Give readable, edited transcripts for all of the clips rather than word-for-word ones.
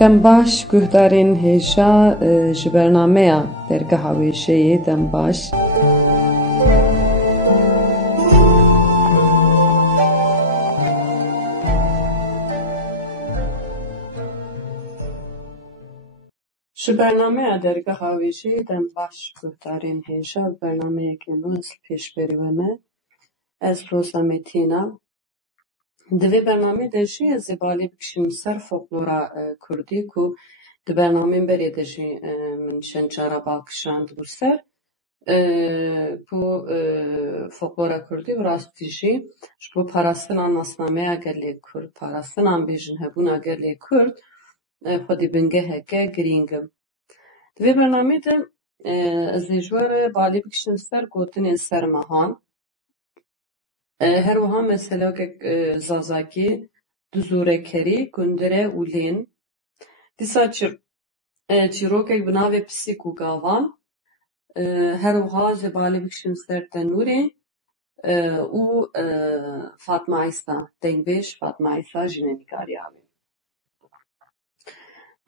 Dem baş guhdarên hêja ji bernameya dergeha wêjeyê dem baş. Ji bernameya dergeha wêjeyê dem baş guhdarên hêja bernameyekê nû ez pêşberî we me. Ez Roza Metîna. Di vê bernameyê de jî ez ê balê bikişim ser folklora Kurdî ku di bernameyên berê de jî min çend cara balkişand bû ser. Bu folklora Kurdî bi rastî jî ji bo parastina nasnameya gelê Kurd, parastina bêjin hebûna gelê Kurd xwedî bingeheke girîng in. Di vê bernameyê de ez ê ji we re balê bikişim ser gotinên sermehan. Her wiha meselekek zazakî, duzûrekerî, gundire û lên. Dîsa çîrokek bi navê Pisîk û Gavan. Her wiha ez ê balê bikişim ser tenûrê û Fatma Îsa, dengbêj Fatma Îsa jînîkariya wê.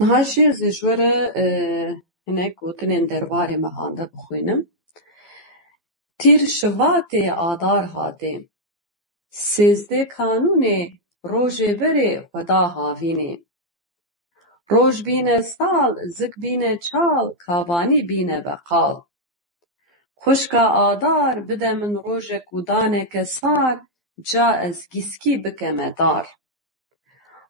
Niha jî ez ê ji we re hinek gotinên derbarê mehan de bixwînim. Tîr şivatê adar hatê, sêzdê kanûnê rojê berê xweda havînê. Roj bîne sal, zik bîne çal, kavanî bîne beqal. Xwişka adar bide min rojek û daneke sar, ca ez gîskî bikeme dar.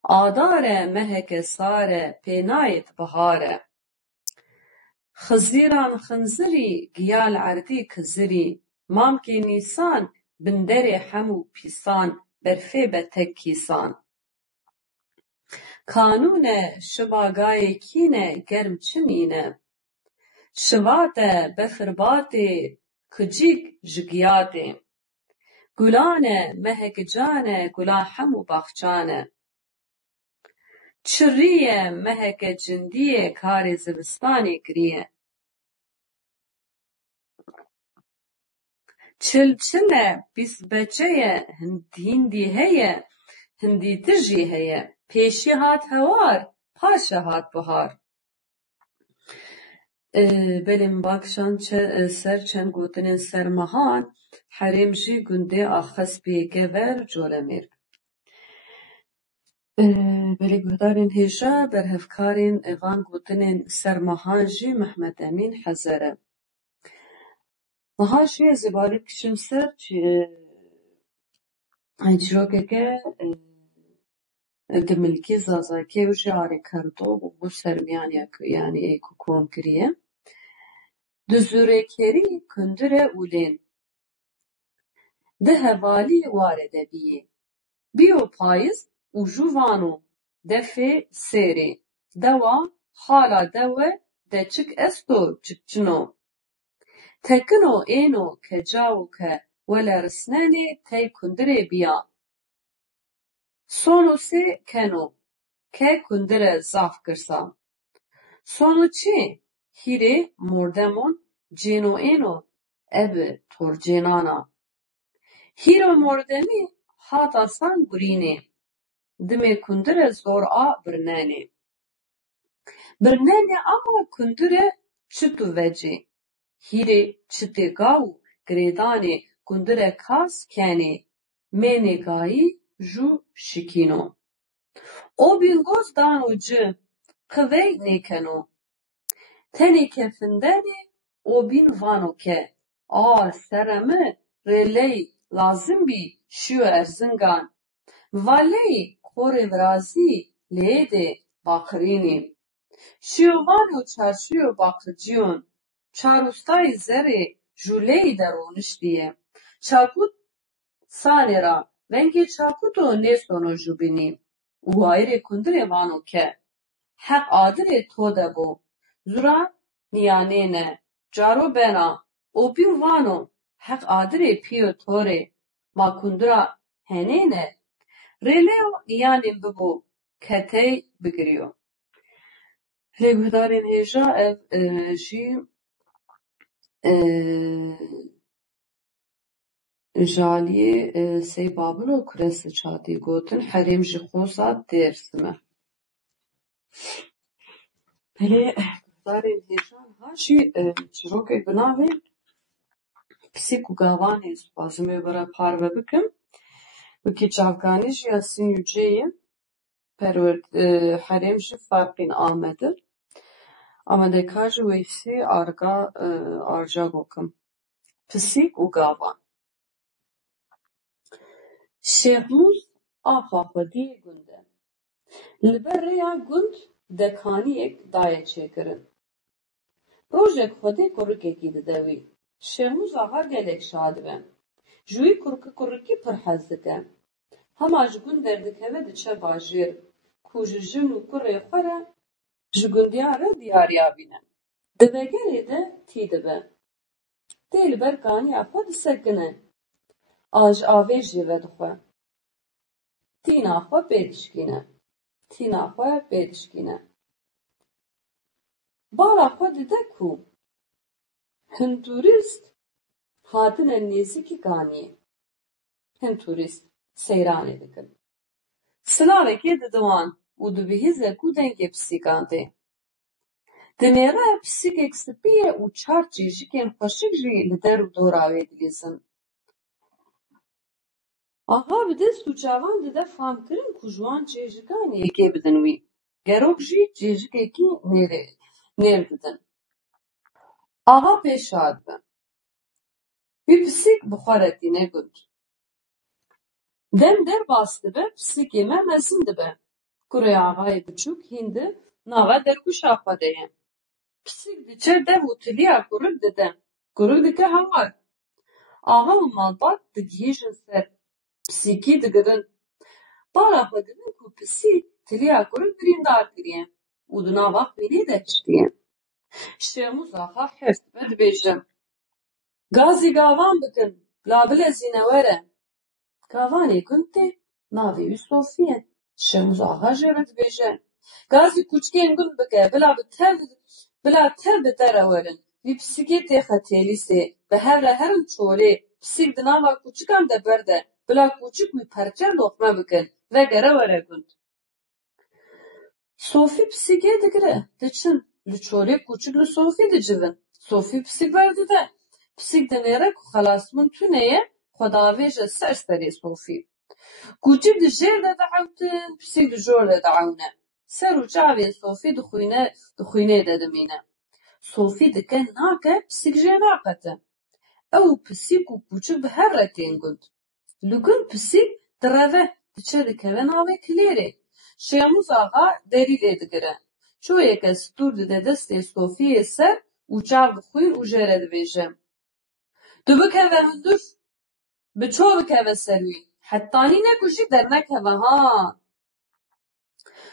Adar e meheke sar e, pê nayet bihar e. Xizîran xinzirî, giyal erdî kizirî. Mamkê Nîsan, bin derê hemû pîsan, berfê be tek kîsan. Kanûn e, şiva gayê kîn e, germ çi mîne. Şivat e, befirbatê, kicîk ji giятê. Gulan e, mehek can e, gula hemû baxçan e. Çirrî ye, meheke cindî ye, karê zivistanê kirî ye. Çil-çil e, bîsbeçe ye, hindî heye, hindîtir jî heye. Pêşî hat hewar, paşê hat bihar. Belê min bakişand ser çend gotinên sermehan, herêm jî gundê a Xespiyê Gever Colemêr. Belê guhdarên hêja berhevkarên van gotinên sermehan jî Mehmed Emîn Hezer e. Niha jî ez ê balê bikişim ser çîrokeke di milkê zazakî ew jî arê kerdo û bu sermiyanê ku kom kiriye. Duzûrekerî, kundire û lên. Di hevalî ware de bîyê. Bîyo payîz û jû vano, defê sêrê. Dewa, hala dewe, de çik est o çik çino. Tekino êno ke cawo ke wele risnenê tey kundirê bîya. Sono sê keno, ke kundire zaf kirsa. Sono çi? Hîrê mordemon, cêno êno, ev e torcênana. Hîro mordemî, hata san gurînê. Dimê kundire zor a birnenê. Birnenê ama kundire çit û vecê. Hîrê çitê gav û girêdanê, kundire kas kenê. Mênê gayî jû şikîno. O bîngoz dano ci, qivey nêkeno. Tenê kefindenê, o bîn vano ke. A sere mi, rêley lazim bî şîyo erzingan. Valeyî xorê virazî, lêde baqirînê. Şîyo vano çarşîyo baqirciyon. Çarûstayî zerê, jûleyî de roniştî ye. Çakût sanê ra, vengê çakûto nê sono jû bînî. û ayrê kundirê vano ke. Heq adirê to de bo. Zura niyanêne. Caro bena, o bîn vano, heq adirê pîyo torê. Ma kundira henêne. Rêleyo niyanên bibo, ke tey bigiriyo. Lê guhdarên hêja ev jî ji aliyê Sey Babilo Kuresi çatî gotin, herêm ji Xosa Dêrsim e. Pere darên hêjan ha jî çîrokek bi navê Pisîk û Gavanê dixwazim ê were parve bikim. Wekî çavkanî jî ya Sinûceyê herêm jî Ferqîn Amedir. Amedeka ji Wêsî arca gokim. Pisîk û Gavan. Şêxmûz axa Xwediyê gund e. Li ber rêya gund dekaniyek daye çêkirin. Rojek Xwedê kurikekî dide wî. Şêxmûz axa gelek şad be. Ji wî kurikî pir hez dike. Hema ji gund derdikeve diçe bajêr ku ji jin û kurê xwe re ji gundiya re diyariya bîne. Di vegerê de tî dibe. Tê li ber kaniya xwe disekine. Ji avê jî vedixwe. Tîna xwe pê dişkîne. Bala xwe dide ku hin tûrîst hatine nêzîkî kaniyê. Hin tûrîst seyranê dikin. Silarekê dide wan û dibihîze ku dengê pisîkan tê. Di nêre pisîkek spî ye û çar cêjikên xweşik jî li der û dora wê dilîzin. Axa bi dest û çavan dide famkirin ku ji wan cêjikanê yekê bidin wî. Gerok jî cêjikekî nêr didin. Axa pê şad be. Wî pisîk bi xwe re tîne gund. Dem derbas dibe, pisîkê me mezin dibe. Kurê axayê biçûk hîn di nava derkuşa xwe de ye. Pisîk diçe dev û tiliya kurik dide. Kurik dike hewar. Axa û malbat digihîjin ser. Pisîkî digirin. Bala xwe didin ku pisîk tiliya kurik birîndar kiriye û di nava xwînê de hiştiye. Şêxmûz axa hevs dibe dibêje: Gazî gavan bikin, bila bilezîne were. Gavanê gund tê, navê wî Sofî ye. Şêxmûz axa jê re dibêje: Gazî kûçikên gund bike, bila tev bi dere werin. Vî pisîkê tê xwe lîsê, bi hev re herin çolê. Pisîk di nava kûçikan de berde, bila kûçik wî perçer loxme bikin. Vegere were gund. Sofî pisîkê digire, diçin. Li çolê kûçik li Sofî dicivin. Sofî pisîk berdide. Pisîk dinêre ku xelas bûn tunê ye, xwe diavêje ser serê Sofî. Kûçik di jêr de diewtin, pisîk di jor de diewne. Ser û çavên Sofî di xwînê de dimîne. Sofî dike nake, pisîk jê naqete. Ew û pisîk û kûçik bi hev re tên gund. Li gund pisîk direve, diçe dikeve navê kilêrê. Şêxmûz axa derî lê digire. Çoyeke stûr dide destê Sofîyê ser û çav dixwîn û jê re dibêje: Tu bikeve hundir, bi ço bikeve ser wî. Hettanî ne ku jî dernekeve ha.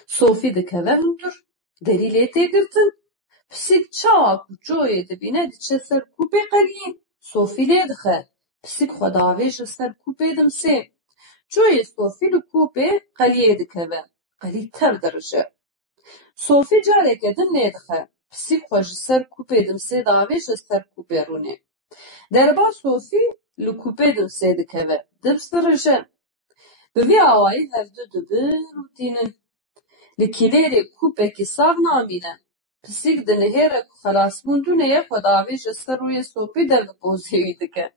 Sofî dikeve hundir, derî lê tê girtin. Pisîk çawa ku çoyê dibîne diçe ser kûpê qeliyê. Sofî lê dixe. Pisîk xwe diavêje ser kûpê dimsê. Çoyê Sofî li kûpê qeliyê dikeve. Qelî tev dirije. Sofî careke din lê dixe. Pisîk xwe ji ser kûpê dimsê diavêje ser kûpê rûnê. Derba Sofî li kûpê dimsê dikeve. Dips dirije. Bi vî awayî hevdû dibin û tînin. Li kilêrê kûpekî sax namîne. Pisîk di nihêre ku xelas bûn tunê ye xwe diavêje ser rûyê Sofî de li pozê wî dike.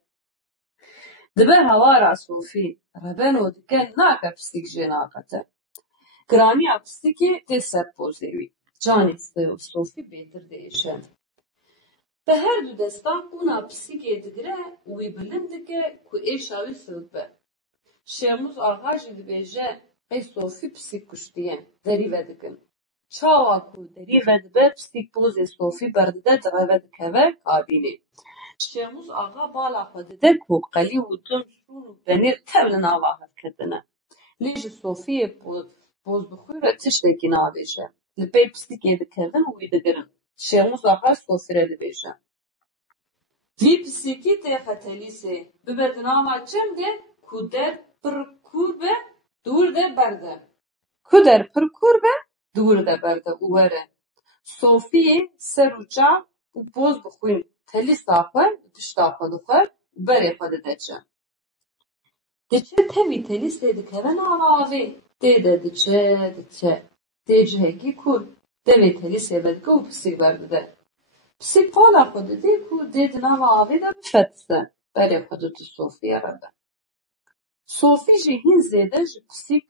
Dibe hewara Sofî, rebeno dike nake pisîk jê naqete. Giraniya pisîkê tê ser pozê wî. Canê Sofî bêtir diêşe. Bi her du destan qûna pisîkê digire û wî bilind dike ku êşa wî silik be. Şêxmûz axa jî dibêje: Ey Sofî pisîk kuştiye, derî vedikin. Çawa ku derî vedibe, pisîk pozê Sofî berdide direve dikeve kabînê. Şêxmûz axa bala xwe dide ku qelî û dim, şûn û benêr tev li nava hev ketine. Lê ji Sofîyê pozbixwî re tiştekî navêje. Li pê pisîkê dikevin û wî digirin. Şêxmûz axa Sofî re dibêje: Vî pisîkî tê xwe lîsê, bibe di nava çem de ku der pir kûr be, dûr de berde. Ku der pir kûr be, dûr de berde û were. Sofîyê ser û çav û poz bixwîn telîsa xwe li pişta xwe dixwe û berê xwe dideçe. Diçe tevî telîsê dikeve nava avê. Tê de diçe. تێجهێکی کور دەوێت هەلی سێبەتکە و پسیک بەردەدە. پسیک پاڵا خۆ دەدێ و دێتە ناوە ئاوێدا بفەتسە بەرێ خۆ دەتە سۆفیە ڕەبە. سۆفیژی هین زێدە ji pisîk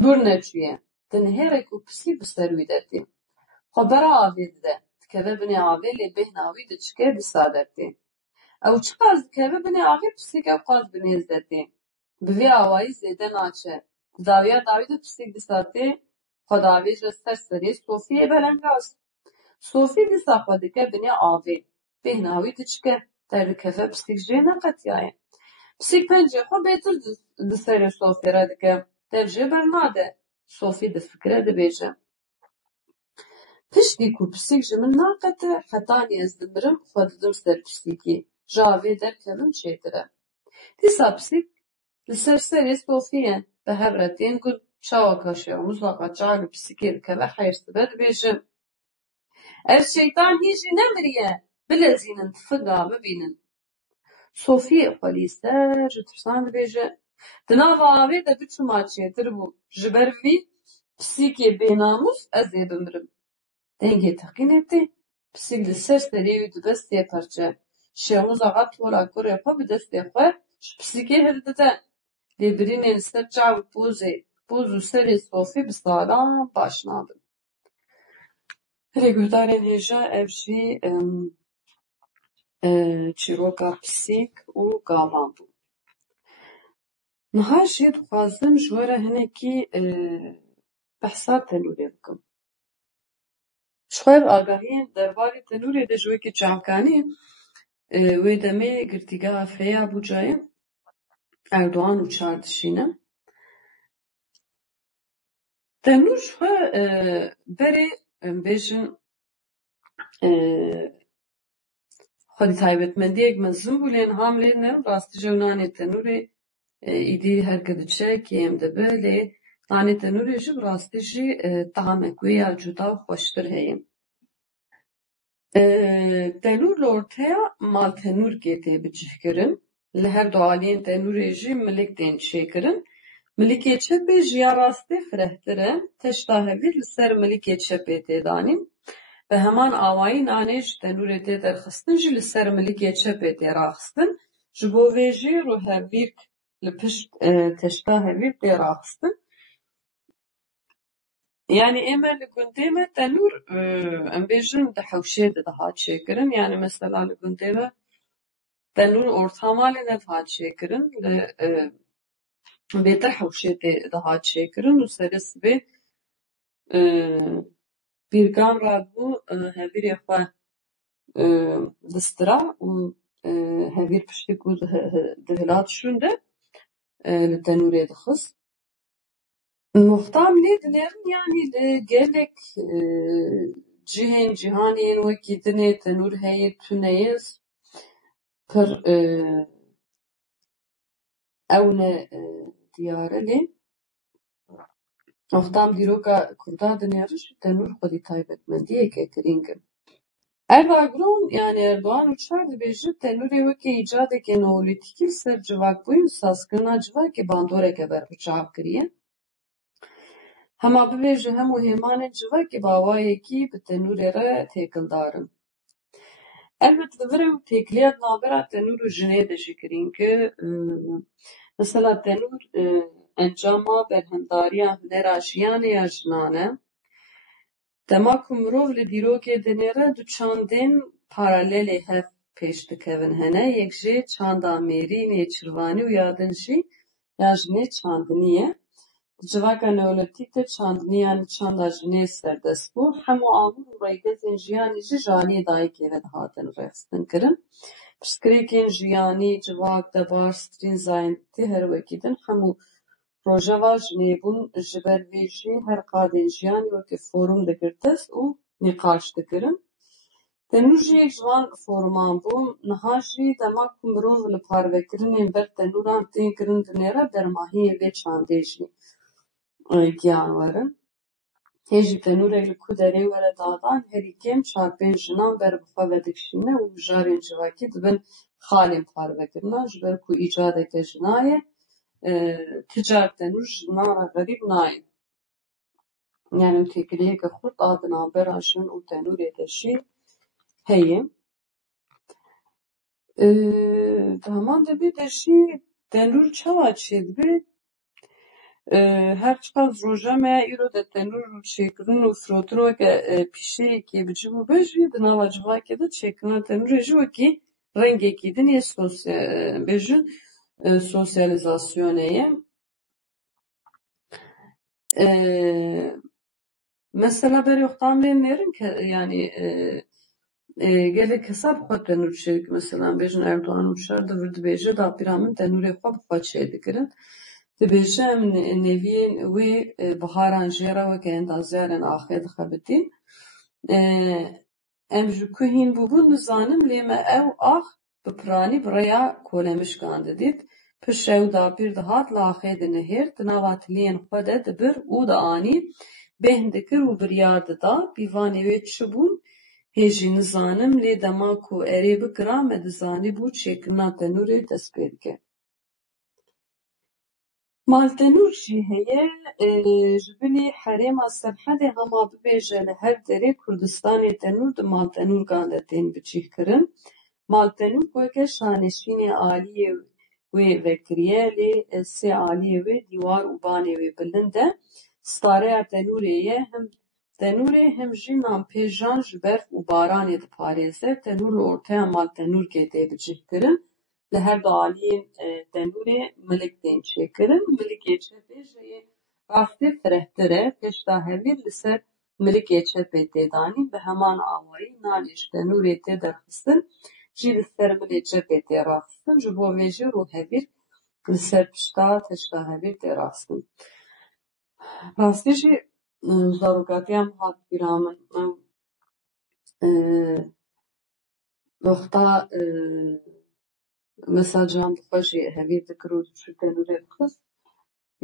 dûr neçûye, dinihêrek û pisîk bi ser wî dertê. Xwe bera avê dide, dikeve binê avê lê bêhna wî diçike disa dertê. Ew çi qas dikeve binê avê pisîk ew qas bi nêz dertê. Bi vê awayî zêde naçe. Di dawiya dawî de pisîk disa tê, xwe davêje ser serê Sofiyê belengaz. Sofî dîsa xwe dike binê avê, bêhna wî diçike, derdikeve pisîk jê neqetiyaye. Pisîk pencê xwe bêtir di serê Sofî re dike, dev jê bernade. Sofî difikire dibêje. Piştî ku pisîk ji min naqete, hetanî ez dimirim, xwe didim ser pisîkî, ji avê derkevim çêtir e. Dîsa pisîk li ser serê Sofî ye, bi hev re tên got çaweka şermûza qeça li pisîkê dikeve heyr sibe dibêje. Ev şeytan hîn jî nemiriye, bilezînin tifinga bibînin. Sofiyê xwe lîser ji tirsan dibêje, di nava avê de biçûma çêtir bû, ji ber vî pisîkê bênamûs ez ê bimirim. Dengê teqînê tê, pisîk li ser serê wî dibe sê perçe. Şermûza tola kurê xwe bi destê xwe ji pisîkê hildide. Lê birînên li ser çav û poz û serê Sofî bi salan baş nabin. Rêguhdarên hêja ev jî çîroka pisîk û gavan bû. Niha jî dixwazim ji we re hinekî behsa tenûrê bikim. Ji xwe ev agahiyên derbarê tenûrê de ji wekî çavkanî wê demê girtîgeha Feya Bucayê Erdogan û çardişîne. Tenûr ji xwe berê bêjin xwedî taybetmendiyek mezin bû lê niha lê nerim rastî ji ew nanê tenûrê îdî herke diçe kêm dibe lê nanê tenûrê jî bi rastî jî tamek wê ya cuda û xweştir heye. Tenûr li ortaya maltenûrkê tê bicihkirin. Li her du aliyên tenûrê jî milik tên çêkirin. Milikê çepê ji ya rastî firehtir e, teşta hevîr li ser milikê çepê tê danîn. Bi heman awayî nanê ji tenûrê tê derxistin jî li ser milikê çepê tê raxistin. Ji bo vê jî rûhevîrk li pişt teşta hevîr tê raxistin. Yani em li gundê me tenûr em bêjin di hewşê de dihat çêkirin. Yani mesela li gundê me tenûr orta malê de dihat çêkirin. Li bêtir hewşê tê dihat çêkirin û serê sibê bîrgan rabû hevîrê xwe distira û hevîr piştî ku dihilat şûn de li tenûrê dixist. Noxtam lê dinêrin yani li gelek cihên cîhanê yên wekî dinê tenûr heye tuneyê pir ew ne diyar e lê noxtam dîroka Kurda dinêrin jî tenûr xwedî taybetmendiyeke girîng e. Erdogan yani Erdogan û çar dibêjin tenûrê wekî îcadeke neolîtîkî li ser civakbûyî û sazkirina civakê bandoreke berbiçav kiriye. Hema bibe ji hemû hêmanên civakê bawayekî bi tenûrê re têkildar in. Elbet li vir ew têkiliya di navbera tenûr û jinê de jî girîng e. Mesela tenûr encama berhemdariya hunera jiyanê ya jinan e. Dema ku mirov li dîrokê dinêre du çandên paralelê hev pêş dikevin hene. Yek jê çanda mêrînê çirvanî û ya din jî ya jinê çandinî ye. Di civaka neolîtîk de çandiniya çanda jinê serdest bû. Hemû amûr û rêgezên jiyanî jî ji aliyê dayîkê ve dihatin rexistinkirin. Pirsgirêkên jiyanî, civak, debar, strîn, zayendîtî her wekî din hemû rojeva jinêbûn ji ber vê jî her qadên jiyanî wekî forum digirtest û nîqaş dikirin. Tenûr jî yek ji van foruman bû. Niha jî dema ku mirov li parvekirinên ber tenûran tên kirin dinêre dermahiyê vê çandê jî giyan werin. Hêjî tenûrek li ku derê were dadan herî kêm çar pênc jinan ber bi xwe vedikişîne û mijarên civakî dibin xalên parvekirinan ji ber ku îcadeke jina ye. Ti car tenûr ji jinan re xerîb nayê. yani têkiliyê ke xurt a di navbera jin û tenûrê de jî heye. Di heman devê de jî tenûr çawa çêdibe? Her çiqas roja me îro de tenûr çêkirin û firotin weke pîşeyekê biçû bûbe jî di nava civakê de çêkirina tenûrê jî wekî rengekî din yê bêjin sosyalizasyonê ye. Mesela berê xwe tam lê nêrin ke yani gelek kesa bi xwe tenûr çêdik mesela bêjin Erdogan û şer di vir dibêje dapîra min tenûrê xwe bi xwe çêdikirin. Dibêje em neviyên wê biharan jêra weke endaziyarên axê dixebitîn. Em ji ku hîn bûbûn nizanim lê me ew ax bi piranî bi rêya kolemişkan didît. Piş ew dapîr dihat li axê de nihêr di nava tiliyên xwe de dibir û di anî bêhn dikir û biryar dida. Pîvanê wê çi bûn? Hê jî nizanim lê dema ku erê bikira me dizanibû çêkirina tenûrê dest pê dike. Maltenûr jî heye ji binê herêma Serhedê hema bibêje li her derê Kurdistanê tenûr di maltenûrgan de tên biçîkirin. Maltenûr weke şanişînê aliyê wê vekiriye lê sê aliyê wê dîwar û banê wê bilind e. Stareya tenûrê ye him tenûrê him jî nanpêjan ji berf û baranê diparêze. Tenûr li ortaya maltenûrkê tê biçîkirin. Li her du aliyên tenûrê milik tên çêkirin. Milikê çepê jê rastî firehtir e. Heşda hevîr li ser milikê çepê tê danîn bi heman awayî nalê ji tenûrê tê derxistin jî li ser milê çepê tê raxistin. Ji bo vê jî rûhevîr li ser pişta heşda hevîr tê raxistin. Rastî jî zarokatiya min hat bîra min wexta mesajan bi xwe jî hevîr dikir û diçû tenûrê dixist.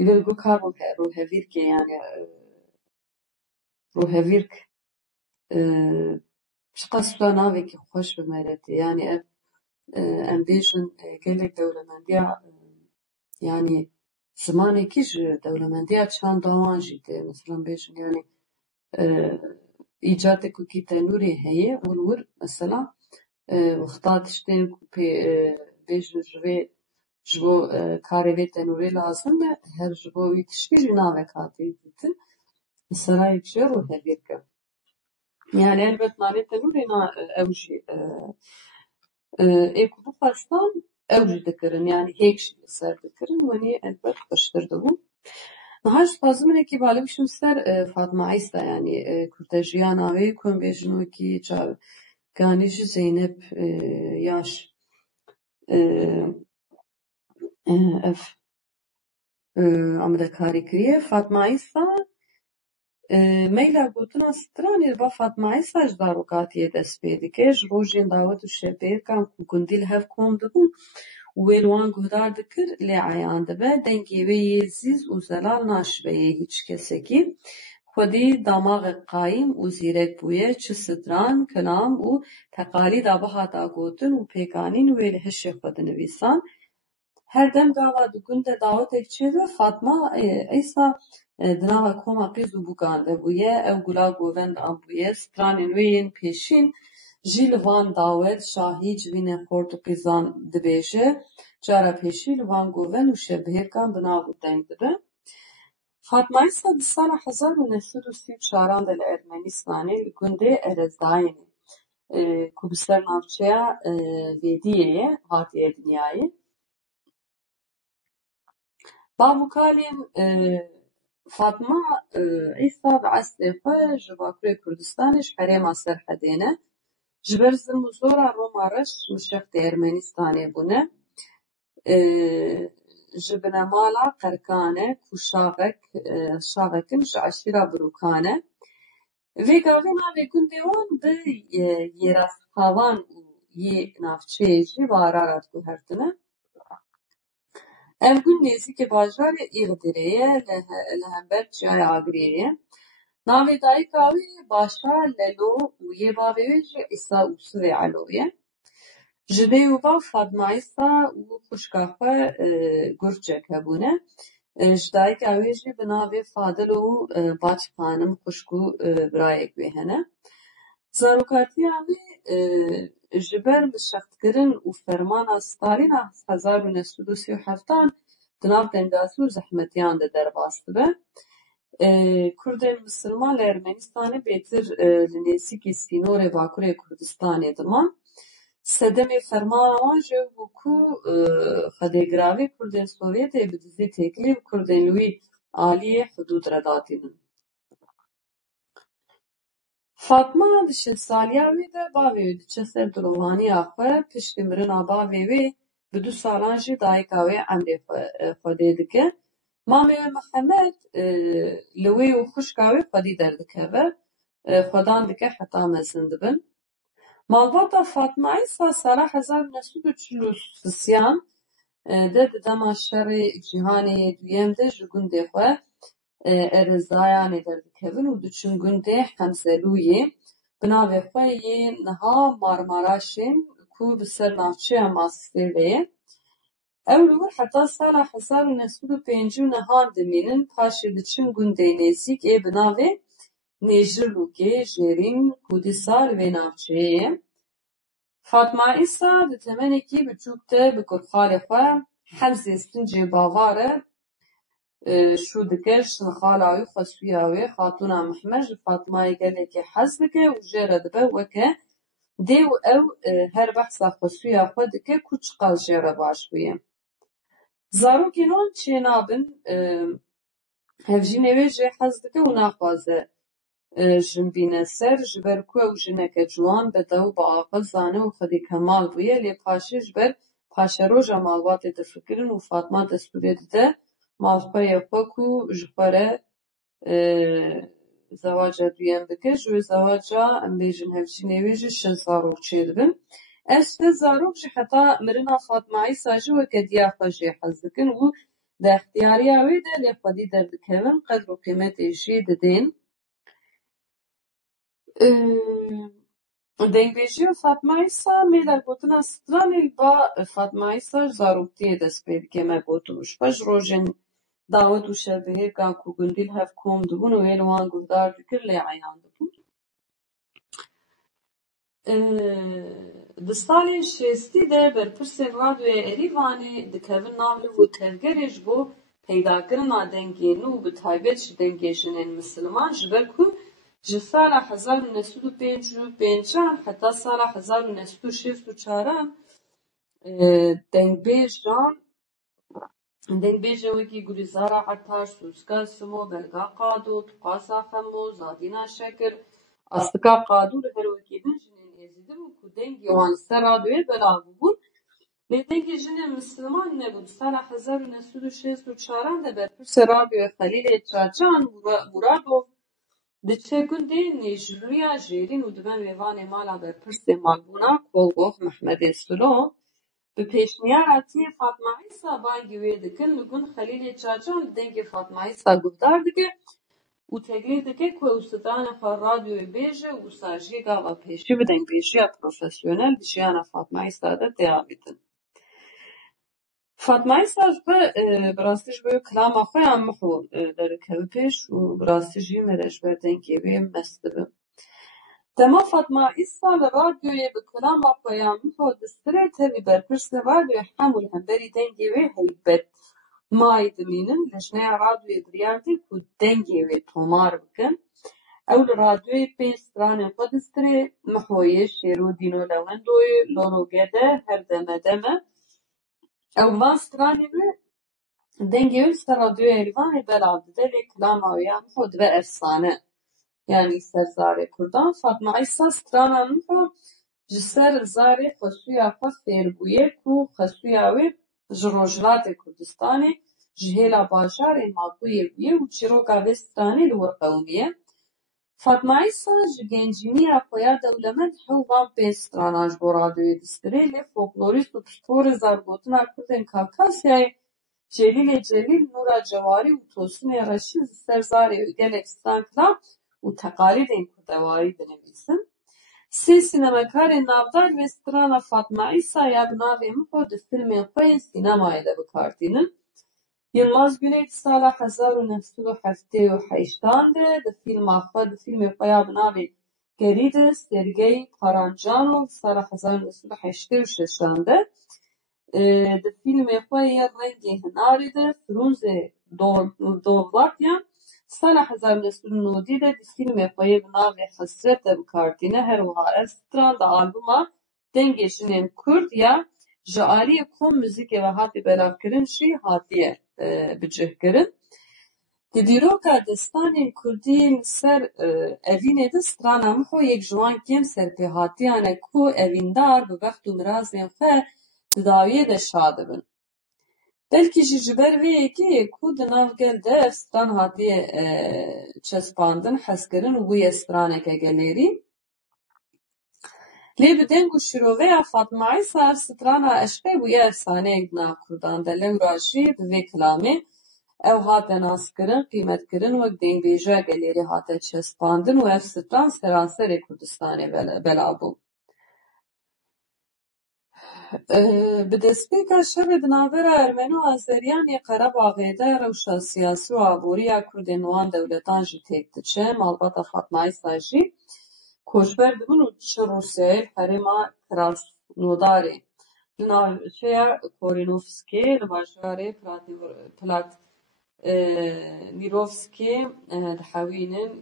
Îro digot ka rûhevîrkê yani rûhevîrk çiqas bila navekî xweş bimeretê yani ev em bêjin gelek dewlemendiya yani zimanekî ji dewlemendiya çanda wan jî tê. Mesela bêjin yani îcadek wekî tenûrê heye wir wir mesela wexta tiştên ku pê bêjin ji bo karê vê tenûrê lazim e her ji bo wî tiştî jî navek hatî dîtin. Mesela yek jî rûhevîrk e. Yani elbet navê tenûrê na ew jî ê ku bixwestan ew jî dikirin yani hêk jî li ser dikirin wenî elbet xweştir dibû. Niha ji xwaziminekî balê bişim ser Fatma Îsa yani kurtejiyana wê ku em bêjin wekî çavganî jî Zeynep yaş ev amadekarî kiriye. Fatma Îsa meyla gotina stranê li ba Fatma Îsa ji zarokatiyê dest pê dike. Ji rojên dawet û şevbêrkan ku gundî li hev kom dibûn û wê li wan guhdar dikir lê eyan dibe. Dengê wê yê zîz û zelal naşibe yê hîç kesekî. Xwedî damagek qayîm û zîrek bûye. Çi stran, kilam û teqalîda bihata gotin û pêkanîn wê li hişê xwe dinivîsan. Her dem gava di gundê dawetek çêbe Fatma Îsa di nava koma qîz û bûkan de bûye. Ew gula govend an bûye. Stranên wê yên pêşîn jî li van dawet şahî civînên xort û qîzan dibêje. Cara pêşî li van govend û şevbêrkan di nav û deng dibe. Fatma Îsa di sala 1934 de li Ermenistanê li gundê Erezdayê ku bi ser navçeya Vêdiyê ye hatiye dinyayê. Bavukalên Fatma Îsa bi esrê xwe ji Bakurê Kurdistanê ji herêma Serhedê ne. Ji ber zilm û zora Roma reş mişextê Ermenistanê bûne. Ji binemala Qerkan e ku şavekin ji eşîra Birûkan e. Vê gavê navê gundê wan bi Yêrasxavan û yê navçeyê jî Barara diguhertine. Ev gund nêzîkê bajarê Îğdirê ye li hember çiyaya Agriyê ye. Navê dayîka wê Başa Lelo û yê bavê wê jî Îsa Ûsûvê Elo ye. Ji dê û bav Fatma Îsa û xwişka xwe Gurçek hebûne. جدایک اوی جی بناوی فادل و باچ خانم خوشکو برایک وی هنه. زاروکاتی اوی جبر بشختگرن و فرمان ستالین 1937 دناو دنگاسو زحمتیان ده درباست به. Kurdên Misliman li Ermenistanê bêtir li nêzîkî sînorê Bakurê Kurdistanê diman. Sedemê fermana wan jî bû ku xwedêgiravê Kurdên Sovyetê bi dizî têkilî Kurdên li wî aliyê hudûd re datînin. Fatma di şêzsaliya wê de bavê wê diçe ser dirovaniya xwe, piştî mirina bavê wê bi 2 salan jî dayika wê emrê xwedê dike. Mamê wê Mihemed li wê û xwişka wê xwedî derdikeve, xwedan dike heta mezin dibin. Malbata Fatma Îsa sala 1943 de di dema şerê cîhanê duyem de ji gundê xwe Erezayanê derdikevin û diçin gundê Hemzelûyê. Bi navê xwe yê niha Marmaraşên ku bi ser navçeya Mastêveyê. Ew li wir heta sala 1950 dimînin paşê diçin gundê nêzik ê bi navê Nêjirlûkê Jêrîn ku dîsa li vê navçeyê ye. Fatma Îsa di temenekî biçûk de bi kurxalê xwe Hemzê Sincê bavar e şû dike şinxala wî xwesuya wê Xatûna Mihemed ji Fatmayê gelekî hez dike û jê re dibe weke dê û ew her behsa xwesuya xwe dike ku çiqas jê re baş bûye. Zarokên wan çê nabin, hevjînê wê jê hez dike û naxwaze jin bîne ser ji ber ku ew jineke ciwan, bedew, biaqil, zana û xwedîkemal bûye lê paşê ji ber paşeroja malbatê difikirin û Fatma destûrê dide malxweyê xwe ku ji xwe re zewaca duyem bike. Ji wê zewaca em bêjin hevjînê wê jî 6 zarok çêdibin. Ev 6 zarok jî heta mirina Fatma Îsa jî weke diya xwe jê hez dikin û di ixtiyariya wê de lê xwedî derdikevin, qedr û qîmetê jî didên. Dengbêjiya Fatma Îsa mêler gotina stranê ba Fatma Îsa ji zaroktiyê dest pê dike me got û ji rojên dawet û şerbihêrkan ku gundî li hev kom dibûn û wê li wan guhdar dikir lê eyan dibûn. Di salên şêstî de berpirsên radyoya Erîvanê dikevin nav liv û tevgerê ji bo peydakirina dengê nû bi taybet ji dengê jinên Misliman ji ber ku ji sala 1955 heta sala 1964 dengbêjên wekî Gulîzara Etar, Sûska Simo, Belga Qado, Tuqasa Xemo, Zadîna Şekir, Astika Qado li her wekî din jinên êzî dibûn ku dengê wan li ser radyoyê belav bûbûn. Lê dengê jinên Misliman nebû. Di sala 1964 de berpirsê radyoya Xelîlê Çaçan Muradov diçe gundê Nêjirlûya Jêrîn û dibe mêvanê mala berpirsê malbûna Kolgox Mehmedê Silo. Bi pêşniyara tiyê Fatma Îsa bangê wê dikin li gund Xelîlê Çaçan li dengê Fatma Îsa guhdar dike û tegrîr dike ku ew stranê xwe radyoyê bêje û wisa jî gava pêşî bi dengbêjiya profesyonel di jiyana Fatma Îsa de diabîtin. Fatma Îsa ji xwe bi rastî ji bo kilama xwe ya mihû derikeve pêş û bi rastî jî me re ji ber dengê wê mest dibe. Dema Fatma Îsa li radyoyê bi kilama xwe ya mihû distirê tevî berpirsê radyoyê hemû li hemberî dengê wê heybet mayî dimînin, lejneya radyoyê biryar dî ku dengê wê tomar bikin. Ew li radyoyê 5 stranên xwe distirê Mihûyê, Şêro, Dîno, Lewendoyê, Lorogede her deme. Ew van stranên wê dengê wê li ser radyoya Erîvanê belav dide lê kilama wê ya mihû dibe efsane. Yani serzarê Kurdan. Fatma Îsa strana mihû ji ser zarê xwesuya xwe fêr bûye ku xwesuya wê ji Rojhilatê Kurdistanê ji hêla bajarên Makûyê bûye û çîroka vê stranê li wir qewimiye. Fatma Îsa ji gencîniya xwe ya dewlemend hew van 5 stranan ji bo radyoyê distirê lê folklorîst û piştvorê zargotina Kurdên Kawkasyayê Celîlê Celîl, Nûra Cewarî û Tosinê Reşîd ji ser zarê gelek stran kilav û teqalîdên kurdewarî dinivîsin. Sê sînemekarên navdar vê strana Fatma Îsa ya bi navê mihû di fîlmên xwe yên sînemayê de bikardînin. Yılmaz Güney sala 1978 de filma xwe bi navê Gerî de Sergey Parajanov sala 1986 de di filmê xwe yê Rengê Hinarê de Firûzê Dovlatyan sala 1990 de di filmê xwe yê bi navê Hesret de bikardîne. Her wiha ev stran di albûma Dengê Jinên Kurd ya ji aliyê kom muzîkê ve hatî belavkirin jî hatiye bicihkirin. Di dîroka destanên Kurdî li ser evînê de strana Miho yek ji wan kêm serpêhatiyan e ku evîndar bi bext û mirazên xwe di dawiyê de şa dibin. Belkî jî ji ber vê yekê ku di nav gel de ev stran hatiye çespandin, hezkirin û bûye straneke gelêrî. Lê bi deng û şîroveya Fatma Îsa ev strana eşqê bûye efsaneyek di nav Kurdan de. Lewra jî bi vê kilamê ew hate naskirin, qîmetkirin, wek dengbêjeya gelêrî hate çespandin û ev stran seranserê Kurdistanê belav bû. Bi destpêka şevê di navbera Ermenî û Azeriyan yê Qerebaxê de rewşa siyasî û aboriya Kurdên wan dewletan jî têk diçe. Malbata Fatma Îsa jî koçber dibin û diçin Rûsyayê herêma Krasnodarê. Di navçeya Korînovskê li bajarê Platnîrovskê dihewînin.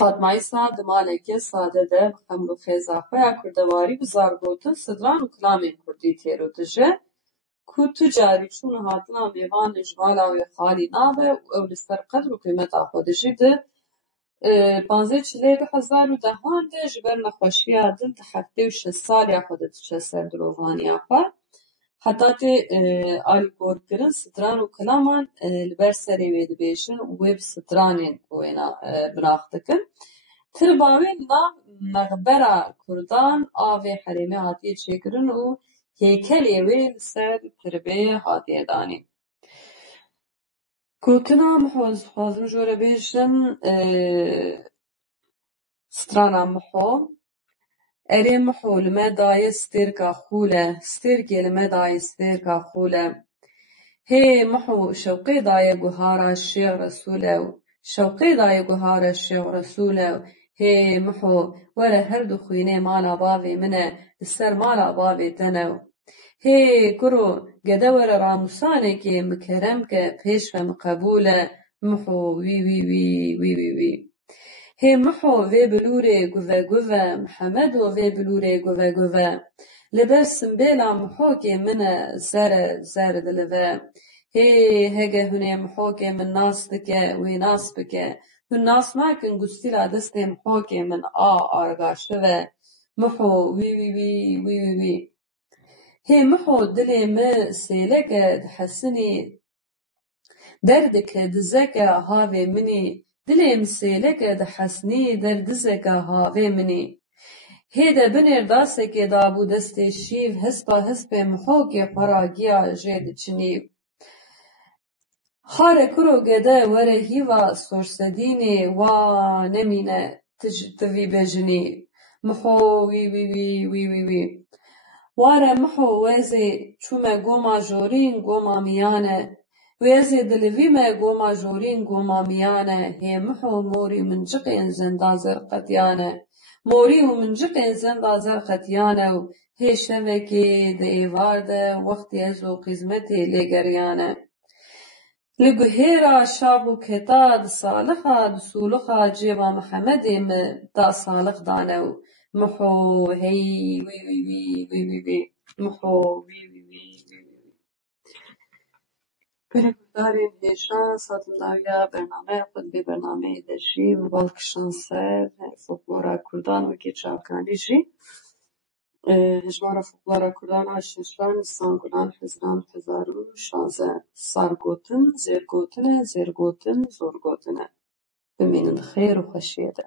Fatma Îsa di malekê sade de bi xemr û xêza xwe ya kurdewarî bi zargotin, sidran û kilamên Kurdî têro dije ku tu carî çûn û hatina mêvan ji mala wê xalî nabe û ew li ser qedr û qîmeta xwe de jî di 15 de ji ber nexweşiya dil di 76 saliya xwe de diçe ser dirovaniya xwe. Heta tê alîgorkirin sidran û kilaman li ber serê wê dibêjin û wê bi sidranên wêne binax dikin. Tir bavê nav Mexbera Kurdan a vê herêmê hatiye çêkirin û heykelê wê li ser tirbê hatiye danîn. Gotina Miho dixwazim ji we re bêjim strana Miho. Erê Miho li me daye stêrka xûle, stêrkê li me daye stêrka xûle. Hê Miho şewqê daye guhara Şêx Resûlew, şewqê daye guhara Şêx Resûlew. Hê Miho were her du xwînê mala bavê min e, li ser mala bavê te new. Hê kiro gede were ramûsanekê mi kerem ke, pêş ve mi qebûl e. Miho wî wî wî wî wî wî. Hê Miho vê bilûrê guve guve, Mihemedo vê bilûrê guve guve. Li ber simbêla Mihokê min e zer zer dilive. Hê hege hunê Mihokê min nas dike, wê nas bike. Hûn nas nakin gustîla destê Mihokê min a argaşive ve. Miho wî wî wî wî wî wî. Hê Miho dilê mi sêleke di hesinî, derdike dizeke havê minî. Dilê mi sêleke di hesinî, derdizeke havê minî. Hê de binêr dasekê dabû destê şîv, hespa hespê Mihokê xwe ra giya jê diçinîv. Xare kiro gede were hîva sorsedînê, wa nemîne tu vî bejinî. Miho wî wî wî wî wî wî. Ware Miho wezê çûme goma jorîn goma miyan e. Wezê dilivîme goma jorîn goma miyan e. Hê Miho morî minciqên zenda zerqetiyan e. Morî û minciqên zenda zerqetiyan e û hê şevekê di êvar de wextê ez û xîzmetê lêgeriyan e. Li guhêra şab û keta di salixa di sûlixa cêba Mihemedê mi da salix dane û Miho hey wî wî wî wî wî wî. Miho wî wî wî wî wî. Berek guhdarên hêşan sadim dawiya bernameya xwe di vê bernameyê de jî bi balkişan ser folklora Kurdan wekî çavkanî jî hejmara folklora Kurdan a şeşan Nîsan Gulan Hezran 2016 sargotin, zêrgotin e, zêrgotin, zorgotin e. Bimînin di xêr û xweşiyê de.